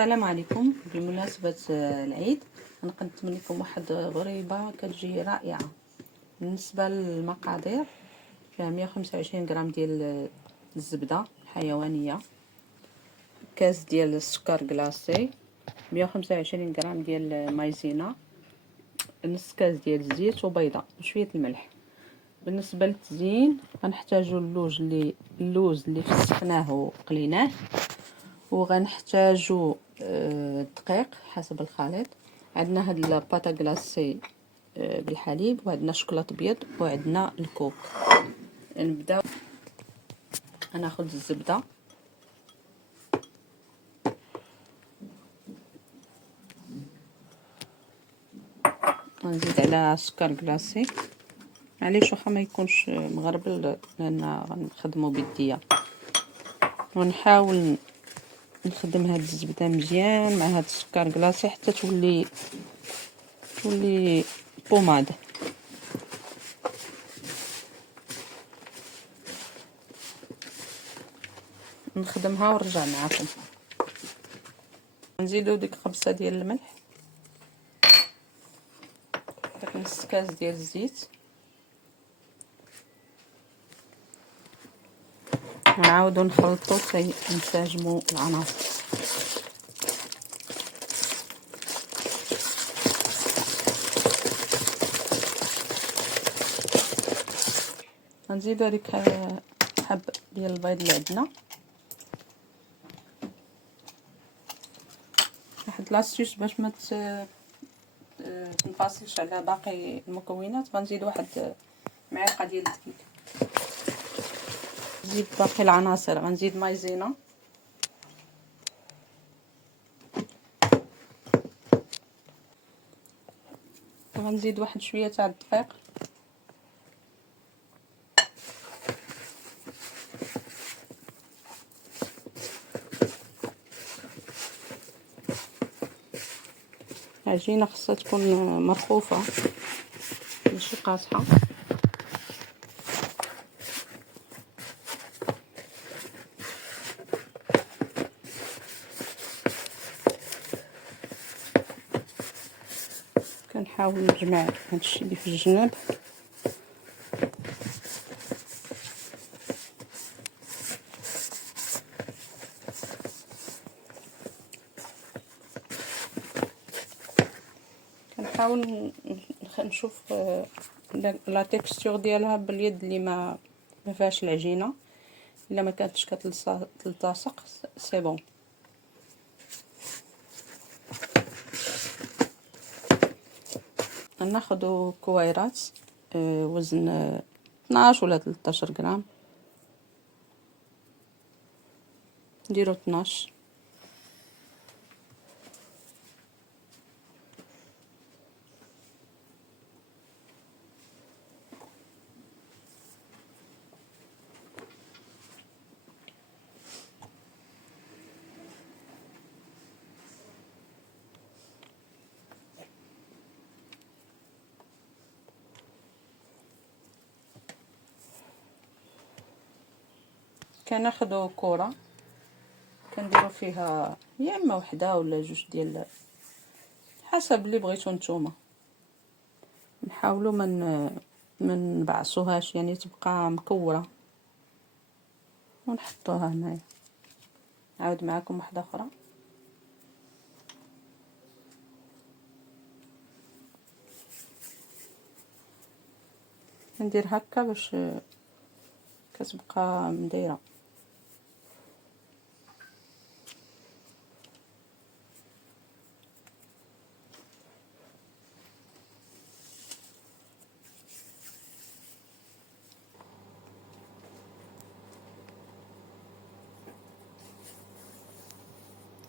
السلام عليكم. بمناسبة العيد نقدم لكم واحد غريبة كتجي رائعة. بالنسبة للمقادير فيها 125 غرام ديال الزبدة الحيوانية، كاس ديال السكر كلاصي، 125 غرام ديال المايزينا، نص كاس ديال الزيت وبيضة وشوية الملح. بالنسبة للتزيين غنحتاجو اللوز اللي فسخناه وقليناه، وغنحتاجو الدقيق حسب الخليط. عندنا هاد الباطا كلاصي بالحليب، وعندنا شوكولاط ابيض، وعندنا الكوك. نبداو. غناخد الزبده غنزيد على سكر كلاصي، معليش واخا ما يكونش مغربل لان غنخدمو بيديا، ونحاول نخدم هاد الزبده مزيان مع هاد السكر كلاصي حتى تولي بوماد. نخدمها ونرجع معكم. نزيدو ديك خبزه ديال الملح، داك نص كاس ديال الزيت، ونعاودو نخلطو حتى ينسجمو العناصر. غنزيدو هذيك حب ديال البيض اللي عندنا. واحد لاستيوس باش ما تنفصلش على باقي المكونات، غنزيد واحد معلقه ديال الدقيق. نزيد باقي العناصر، غنزيد مايزينا، وغنزيد واحد شويه تاع الدقيق، العجينه خاصها تكون مرخوفه ماشي قاصحه. كنحاول نجمع هادشي اللي في الجناب. كنحاول نشوف لا تيكستور ديالها باليد اللي ما فيهاش العجينه، الا ما كانتش كتلتصق سي بون. ناخذ كويرات وزن 12 ولا 13 غرام، نديرو 12. كناخذ كره كنديرو فيها يا اما وحده ولا جوج ديال حسب اللي بغيتو نتوما. نحاولوا من نبعصوهاش، يعني تبقى مكوره، ونحطوها هنايا. نعاود معكم واحده اخرى. ندير هكا باش كتبقى مدايره.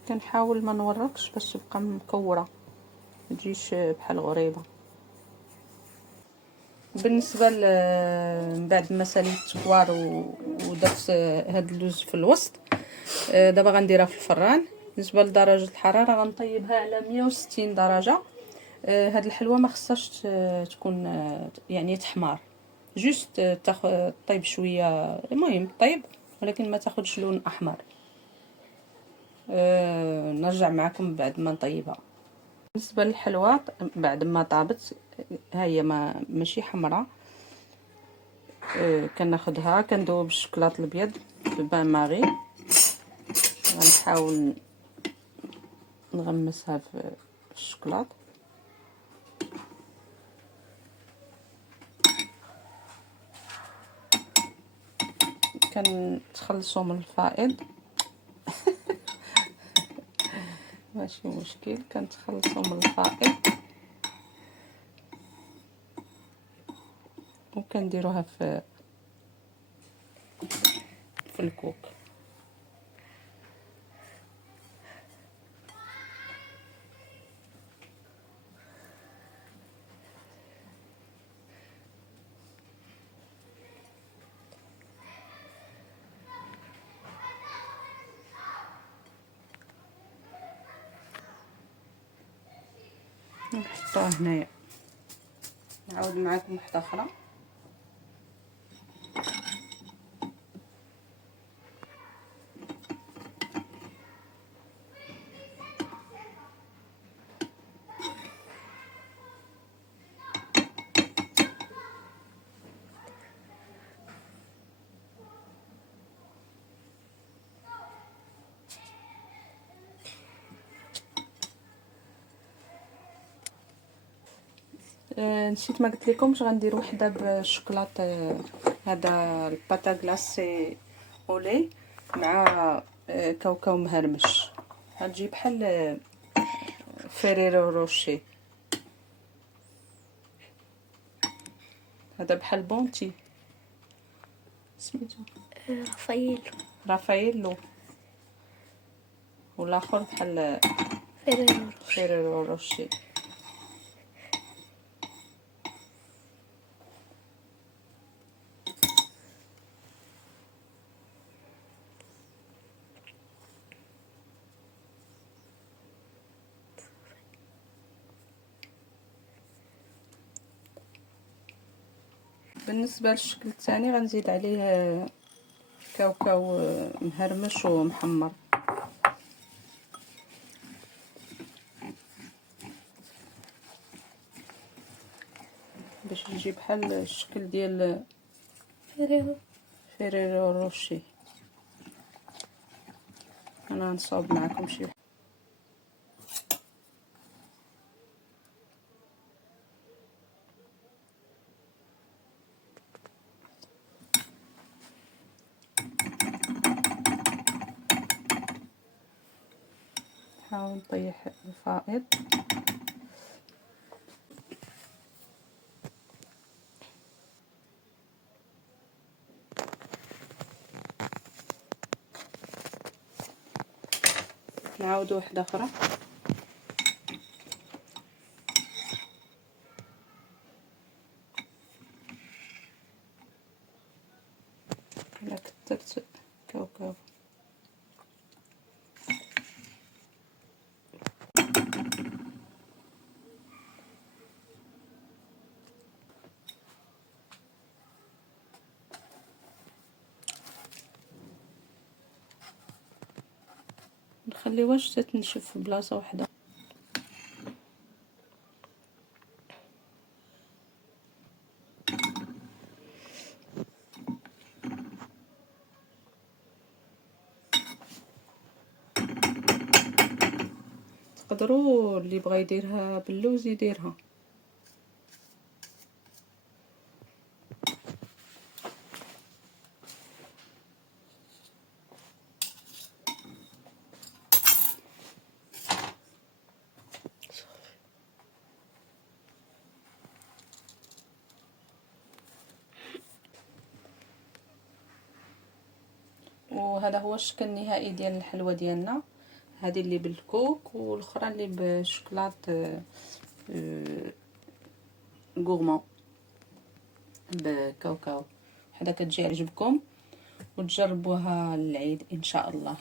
كنحاول ما نورقش باش تبقى مكوره، ما تجيش بحال غريبه. بالنسبه من بعد ما ساليت التكوار ودرت هاد اللوز في الوسط، دابا غنديرها في الفران. بالنسبه لدرجه الحراره غنطيبها على 160 درجه. هاد الحلوه ما خصهاش تكون يعني تحمار، جوست طيب شويه، المهم طيب، ولكن ما تاخذش لون احمر. نرجع معكم بعد ما نطيبها. بالنسبه للحلوى بعد ما طابت، ها هي ماشي حمراء، كناخدها كندوب بالشوكولاط الابيض في بان ماغي. غنحاول نغمسها في الشوكولاط. كنتخلصوا من الفائض ماشي مشكل، كنتخلصوا من الفائض وكنديروها في الكوك. نحطوه هنايا. نعاود معكم واحده اخرى. نسيت ما قلت لكمش غندير وحده بالشوكولاط. هذا الباتا غلاسي اولي مع كاوكاو مهرمش، غتجي بحال فيريرو روشي. هذا بحال بونتي سميتو رافاييلو، والاخر بحال فيريرو روشي. بالنسبه للشكل الثاني غنزيد عليه كاوكاو مهرمش ومحمر باش يجي بحال الشكل ديال فيريرو روشي. انا نصاوب معكم شي نحاول نطيح الفائض. نعاودو واحده اخرى. انا كثرت كاوكاو. نخليوهاش تتنشف في بلاصه واحده. تقدروا اللي بغى يديرها باللوز يديرها. وهذا هو الشكل النهائي ديال الحلوى ديالنا. هذه اللي بالكوك والاخرى اللي بالشوكولات غورمون بكاوكاو. حدا كتجي عجبكم وتجربوها للعيد ان شاء الله.